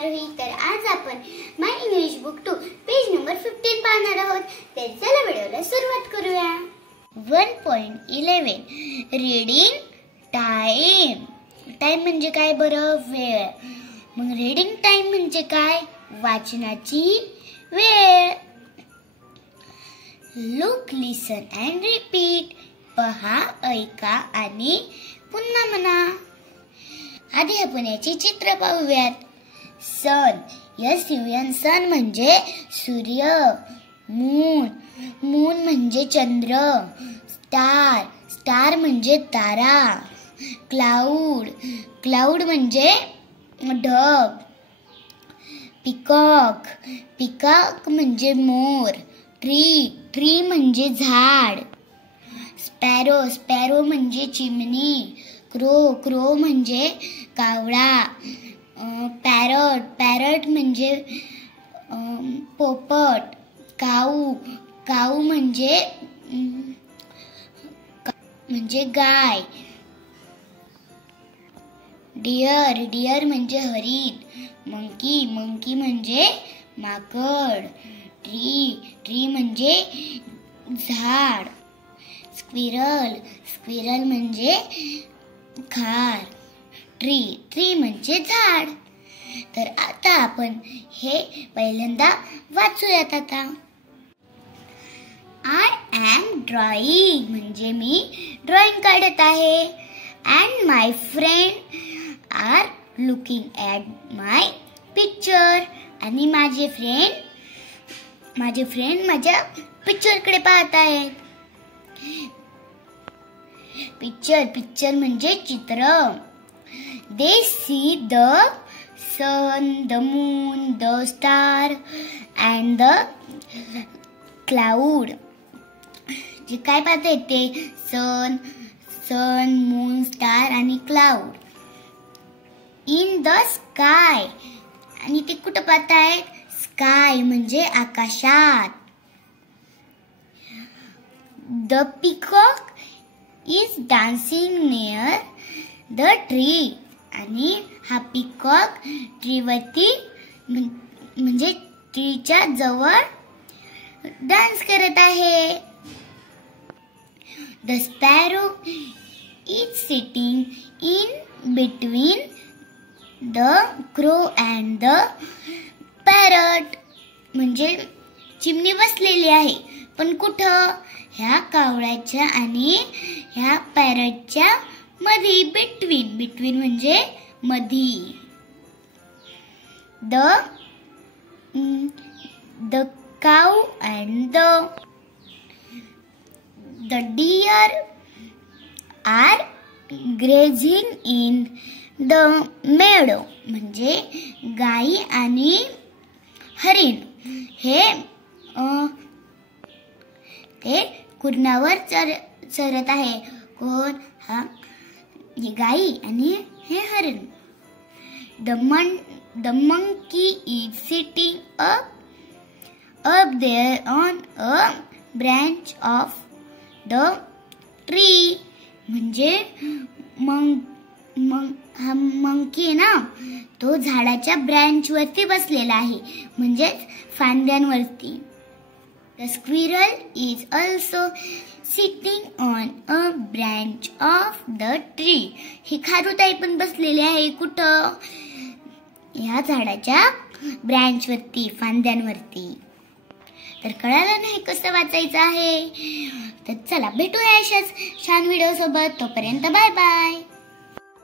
आरोही. तर आज आपण माय इंग्लिश बुक 2 पेज नंबर 15 पाहणार आहोत. तर चला व्हिडिओला सुरुवात करूया. 1.11 रीडिंग टाइम. टाइम म्हणजे काय बरं? वेळ. मग रीडिंग टाइम म्हणजे काय? वाचनाची वेळ. Look, listen and repeat. पहा, ऐका आणि पुन्हा म्हणा. आधी आपण याचे चित्र पाहूयात. सन, SUN, सन म्हणजे सूर्य. मून, मून म्हणजे चंद्र. स्टार, स्टार म्हणजे तारा. क्लाउड, क्लाउड म्हणजे ढग. पिकॉक, पिकॉक म्हणजे मोर. ट्री, ट्री म्हणजे झाड. स्पॅरो, स्पॅरो म्हणजे चिमणी. क्रो, क्रो म्हणजे कावळा. पॅरट, पॅरट म्हणजे पोपट. काऊ, काऊ म्हणजे गाय. डिअर, डिअर म्हणजे हरिण. मंकी, मंकी म्हणजे माकड. ट्री, ट्री म्हणजे झाड. स्क्विरल, स्क्विरल म्हणजे खार. ट्री, ट्री म्हणजे झाड. तर आता आपण हे पहिल्यांदा वाचूयात. आता आय एम ड्रॉइंग म्हणजे मी ड्रॉइंग काढत आहे. And my friend are looking at my picture. आणि माझे फ्रेंड माझ्या पिक्चरकडे पाहत आहेत. पिक्चर, पिक्चर म्हणजे चित्र. They see the sun, the moon, the star and the cloud. जे काय पाहतायत ते सन, सन, मून, स्टार आणि क्लाउड. In the sky. आणि ते कुठं पाहतायत? स्काय म्हणजे आकाशात. The peacock is dancing near the tree. आणि हा पिकॉक ट्रीवरती म्हणजे ट्रीच्या जवळ डान्स करत आहे. The sparrow is sitting in between the crow and the parrot. म्हणजे चिमणी बसलेली आहे, पण कुठं? ह्या कावळ्याच्या आणि ह्या पॅरटच्या मध्ये. बिटवीन, बिटवीन म्हणजे मधी. The cow and the deer are grazing in the meadow. म्हणजे गाई आणि हरिण हे ते कुरणावर चरत आहे. कोण? हा गाई आणि हे हरिण. The monkey is sitting up there on a branch of the tree. म्हणजे हा मंकी ना, तो झाडाच्या ब्रँच वरती बसलेला आहे, म्हणजे फांद्यांवरती. The squirrel is also sitting on a branch of the tree. ही खारुताई पण बसलेली आहे कुठं? या झाडाच्या ब्रँच वरती, फांद्यांवरती. तर कळालं नाही कसं वाचायचं आहे? तर चला भेटूया अशाच छान व्हिडिओ सोबत. तोपर्यंत बाय बाय.